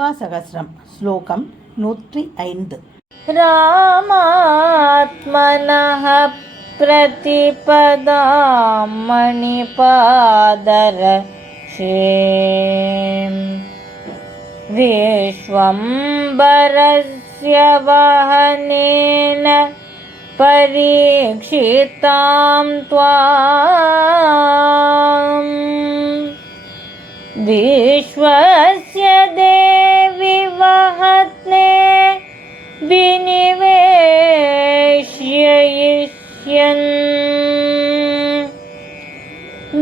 சகஸ்ரம் ஸ்லோகம் 105. ராமாத்மனः பிரதிபதாம் மணிபாதரக்ஷேம் விஸ்வம்பரஸ்ய வஹனேன பரீக்ஷிதாம் த்வாம் விஸ்வஸ்ய தேவி வஹத்னே விநிவேஷ்யயிஷ்யன்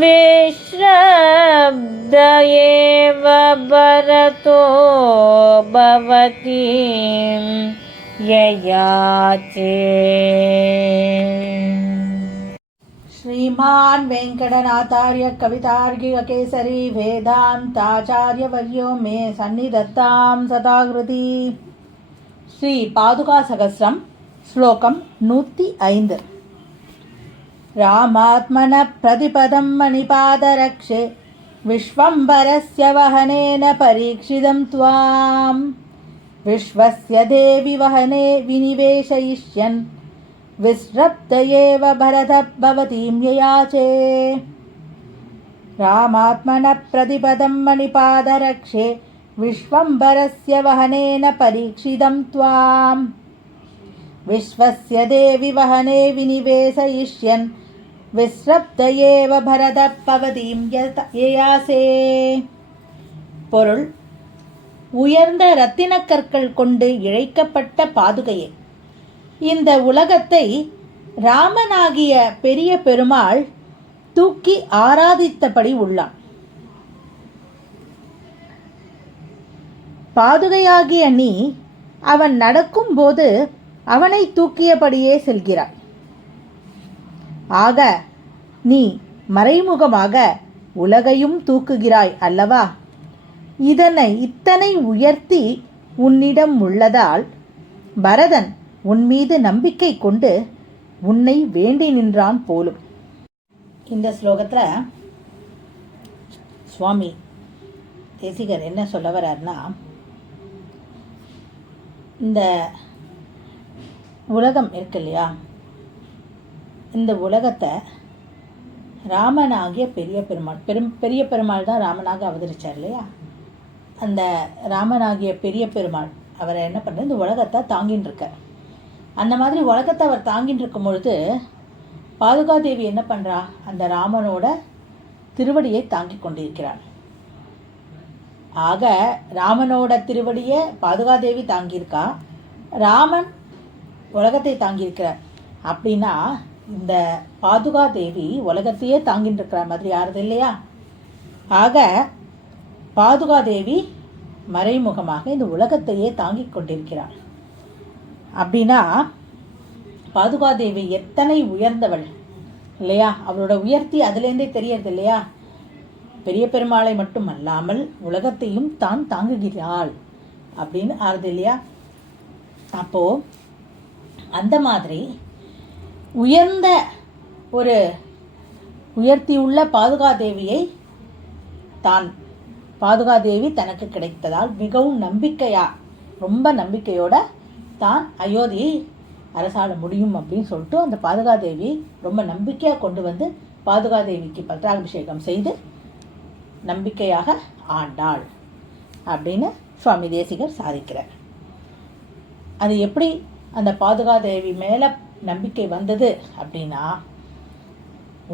விஸ்ரப்த ஏவ பரதோ பவதீம் யயாச்சே. श्रीमान् वेंकटनाथार्य कवितार्किक केसरी वेदांताचार्यवर्यो मे सन्निधत्तां सदाकृति. श्री पादुका सहस्रम श्लोकम 105. रामात्मनः प्रतिपदं मणिपादरक्षे विश्वम्भरस्य वहनेन परीक्षितं त्वां विश्वस्य देवि वहने विनिवेशयिष्यन् विस्रब्ध एव भरतः भवतीं ययाचे. रामात्मनः प्रतिपदं मणिपादरक्षे विश्वम्भरस्य वहनेन परीक्षितं त्वां विश्वस्य देवि वहने विनिवेशयिष्यन् विस्रब्ध एव भरतः भवतीं ययासे. பொருள்: உயர்ந்த இரத்தினக் கற்கள் கொண்டு இழைக்கப்பட்ட பாதுகையே, இந்த உலகத்தை ராமனாகிய பெரிய பெருமாள் தூக்கி ஆராதித்தபடி உள்ளான். பாதுகையாகிய நீ அவன் நடக்கும்போது அவனை தூக்கியபடியே செல்கிறாய். ஆக நீ மறைமுகமாக உலகையும் தூக்குகிறாய் அல்லவா? இத்தனை உயர்த்தி உன்னிடம் உள்ளதால் பரதன் உன் மீது நம்பிக்கை கொண்டு உன்னை வேண்டி நின்றான் போலும். இந்த ஸ்லோகத்தில் சுவாமி தேசிகர் என்ன சொல்ல வர்றார்னா, இந்த உலகம் இருக்கு இல்லையா, இந்த உலகத்தை ராமனாகிய பெரிய பெருமாள் தான் ராமனாக அவதரிச்சார் இல்லையா. அந்த ராமனாகிய பெரிய பெருமாள் அவரை என்ன பண்ணுறது, இந்த உலகத்தை தாங்கின்னு இருக்கார். அந்த மாதிரி உலகத்தை அவர் தாங்கின்னு இருக்கும் பொழுது பாதுகாதேவி என்ன பண்ணுறா, அந்த ராமனோட திருவடியை தாங்கி கொண்டிருக்கிறாள். ஆக ராமனோட திருவடியை பாதுகாதேவி தாங்கியிருக்கா, ராமன் உலகத்தை தாங்கியிருக்கிறார். அப்படின்னா இந்த பாதுகாதேவி உலகத்தையே தாங்கின்னு இருக்கிற மாதிரி யாருது இல்லையா. ஆக பாதுகாதேவி மறைமுகமாக இந்த உலகத்தையே தாங்கி கொண்டிருக்கிறாள். அப்படின்னா பாதுகாதேவி எத்தனை உயர்ந்தவள் இல்லையா. அவளோட உயர்த்தி அதுலேருந்தே தெரியறது இல்லையா. பெரிய பெருமாளை மட்டும் அல்லாமல் உலகத்தையும் தான் தாங்குகிறாள் அப்படின்னு ஆறுது இல்லையா. அப்போ அந்த மாதிரி உயர்ந்த ஒரு உயர்த்தியுள்ள பாதுகாதேவியை பாதுகாதேவி தனக்கு கிடைத்ததால் மிகவும் ரொம்ப நம்பிக்கையோட தான் அயோத்தியை அரசாள முடியும் அப்படின்னு சொல்லிட்டு அந்த பாதுகாதேவி ரொம்ப நம்பிக்கையாக கொண்டு வந்து பாதுகாதேவிக்கு பட்டாபிஷேகம் செய்து நம்பிக்கையாக ஆண்டாள் அப்படின்னு சுவாமி தேசிகர் சாதிக்கிறார். அது எப்படி அந்த பாதுகாதேவி மேலே நம்பிக்கை வந்தது அப்படின்னா,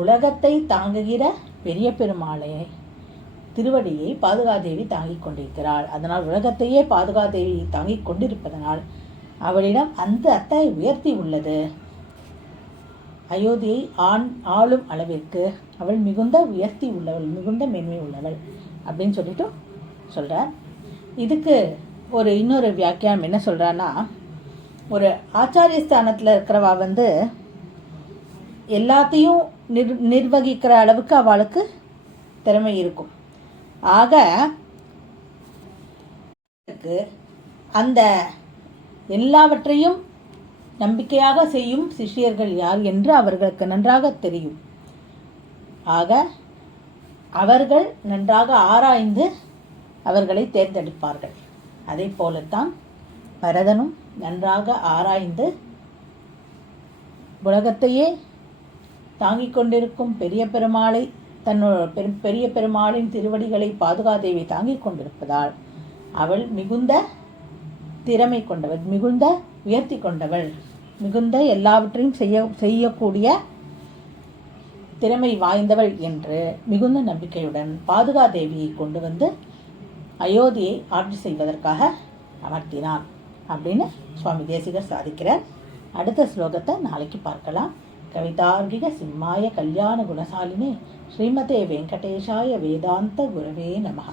உலகத்தை தாங்குகிற பெரிய பெருமாளை திருவடியை பாதுகாதேவி தாங்கிக் கொண்டிருக்கிறாள். அதனால் உலகத்தையே பாதுகாதேவி தாங்கிக் கொண்டிருப்பதனால் அவளிடம் அந்த அத்தை உயர்த்தி உள்ளது. அயோத்தியை ஆளும் அளவிற்கு அவள் மிகுந்த உயர்த்தி உள்ளவள், மிகுந்த மேன்மை உள்ளவள் அப்படின்னு சொல்லிட்டு சொல்கிறார். இதுக்கு இன்னொரு வியாக்கியானம் என்ன சொல்கிறான்னா, ஒரு ஆச்சாரிய ஸ்தானத்தில் இருக்கிறவா எல்லாத்தையும் நிர்வகிக்கிற அளவுக்கு அவளுக்கு திறமை இருக்கும். ஆக அந்த எல்லாவற்றையும் நம்பிக்கையாக செய்யும் சிஷ்யர்கள் யார் என்று அவர்களுக்கு நன்றாக தெரியும். ஆக அவர்கள் நன்றாக ஆராய்ந்து அவர்களை தேர்ந்தெடுப்பார்கள். அதே போலத்தான் பரதனும் நன்றாக ஆராய்ந்து உலகத்தையே தாங்கிக் கொண்டிருக்கும் பெரிய பெருமாளை பெரிய பெருமாளின் திருவடிகளை பாதுகாதேவி தாங்கிக் கொண்டிருப்பதால் அவள் மிகுந்த திறமை கொண்டவள், மிகுந்த உயர்த்தி கொண்டவள், மிகுந்த எல்லாவற்றையும் செய்யக்கூடிய திறமை வாய்ந்தவள் என்று மிகுந்த நம்பிக்கையுடன் பாதுகாதேவியை கொண்டு வந்து அயோத்தியை ஆட்சி செய்வதற்காக அமர்த்தினான் அப்படின்னு சுவாமி தேசிகர் சாதிக்கிறார். அடுத்த ஸ்லோகத்தை நாளைக்கு பார்க்கலாம். கவிதார்கிக சிம்மாய கல்யாண குணசாலினி ஸ்ரீமதே வெங்கடேஷாய வேதாந்த குரவே நமஹ.